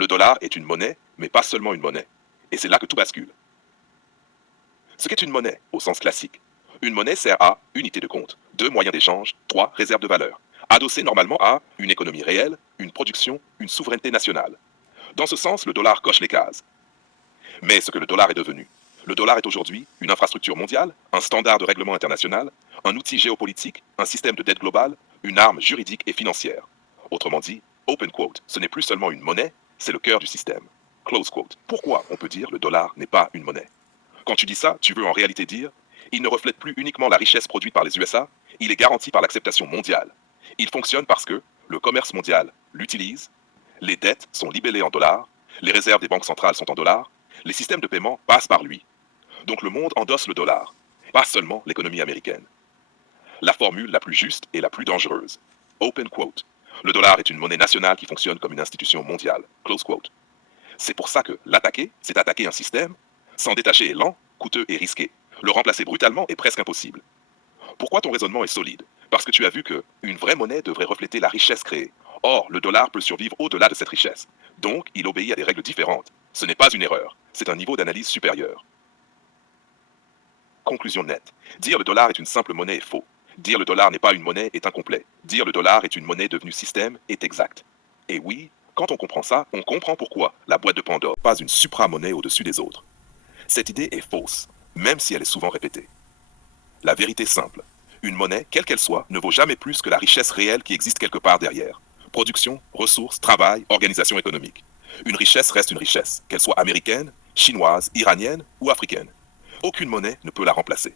Le dollar est une monnaie, mais pas seulement une monnaie. Et c'est là que tout bascule. Ce qu'est une monnaie, au sens classique. Une monnaie sert à unité de compte, 2 moyens d'échange, 3 réserves de valeur, adossées normalement à une économie réelle, une production, une souveraineté nationale. Dans ce sens, le dollar coche les cases. Mais ce que le dollar est devenu. Le dollar est aujourd'hui une infrastructure mondiale, un standard de règlement international, un outil géopolitique, un système de dette globale, une arme juridique et financière. Autrement dit, open quote, ce n'est plus seulement une monnaie, c'est le cœur du système. Close quote. Pourquoi on peut dire le dollar n'est pas une monnaie? Quand tu dis ça, tu veux en réalité dire, il ne reflète plus uniquement la richesse produite par les USA, il est garanti par l'acceptation mondiale. Il fonctionne parce que le commerce mondial l'utilise, les dettes sont libellées en dollars, les réserves des banques centrales sont en dollars, les systèmes de paiement passent par lui. Donc le monde endosse le dollar, pas seulement l'économie américaine. La formule la plus juste et la plus dangereuse. Open quote. Le dollar est une monnaie nationale qui fonctionne comme une institution mondiale. Close quote. C'est pour ça que l'attaquer, c'est attaquer un système. S'en détacher est lent, coûteux et risqué. Le remplacer brutalement est presque impossible. Pourquoi ton raisonnement est solide? Parce que tu as vu qu'une vraie monnaie devrait refléter la richesse créée. Or, le dollar peut survivre au-delà de cette richesse. Donc, il obéit à des règles différentes. Ce n'est pas une erreur, c'est un niveau d'analyse supérieur. Conclusion nette. Dire le dollar est une simple monnaie est faux. Dire le dollar n'est pas une monnaie est incomplet. Dire le dollar est une monnaie devenue système est exact. Et oui, quand on comprend ça, on comprend pourquoi la boîte de Pandore n'est pas une supramonnaie au-dessus des autres. Cette idée est fausse, même si elle est souvent répétée. La vérité simple. Une monnaie, quelle qu'elle soit, ne vaut jamais plus que la richesse réelle qui existe quelque part derrière. Production, ressources, travail, organisation économique. Une richesse reste une richesse, qu'elle soit américaine, chinoise, iranienne ou africaine. Aucune monnaie ne peut la remplacer.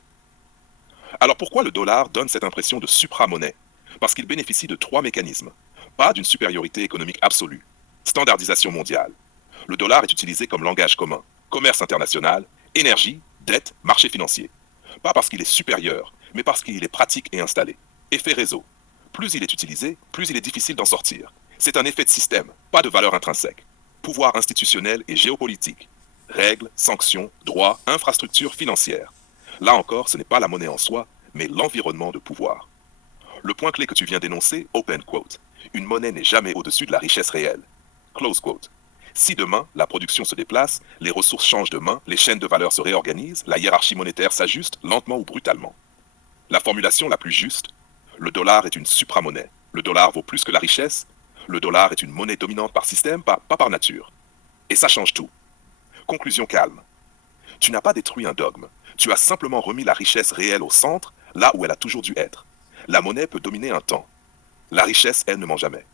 Alors pourquoi le dollar donne cette impression de supramonnaie? Parce qu'il bénéficie de 3 mécanismes. Pas d'une supériorité économique absolue. Standardisation mondiale. Le dollar est utilisé comme langage commun. Commerce international, énergie, dette, marché financier. Pas parce qu'il est supérieur, mais parce qu'il est pratique et installé. Effet réseau. Plus il est utilisé, plus il est difficile d'en sortir. C'est un effet de système, pas de valeur intrinsèque. Pouvoir institutionnel et géopolitique. Règles, sanctions, droits, infrastructures financières. Là encore, ce n'est pas la monnaie en soi, mais l'environnement de pouvoir. Le point clé que tu viens d'énoncer, open quote. Une monnaie n'est jamais au-dessus de la richesse réelle. Close quote. Si demain, la production se déplace, les ressources changent de main, les chaînes de valeur se réorganisent, la hiérarchie monétaire s'ajuste lentement ou brutalement. La formulation la plus juste, le dollar est une supramonnaie. Le dollar vaut plus que la richesse. Le dollar est une monnaie dominante par système, pas par nature. Et ça change tout. Conclusion calme. Tu n'as pas détruit un dogme. Tu as simplement remis la richesse réelle au centre, là où elle a toujours dû être. La monnaie peut dominer un temps. La richesse, elle, ne ment jamais.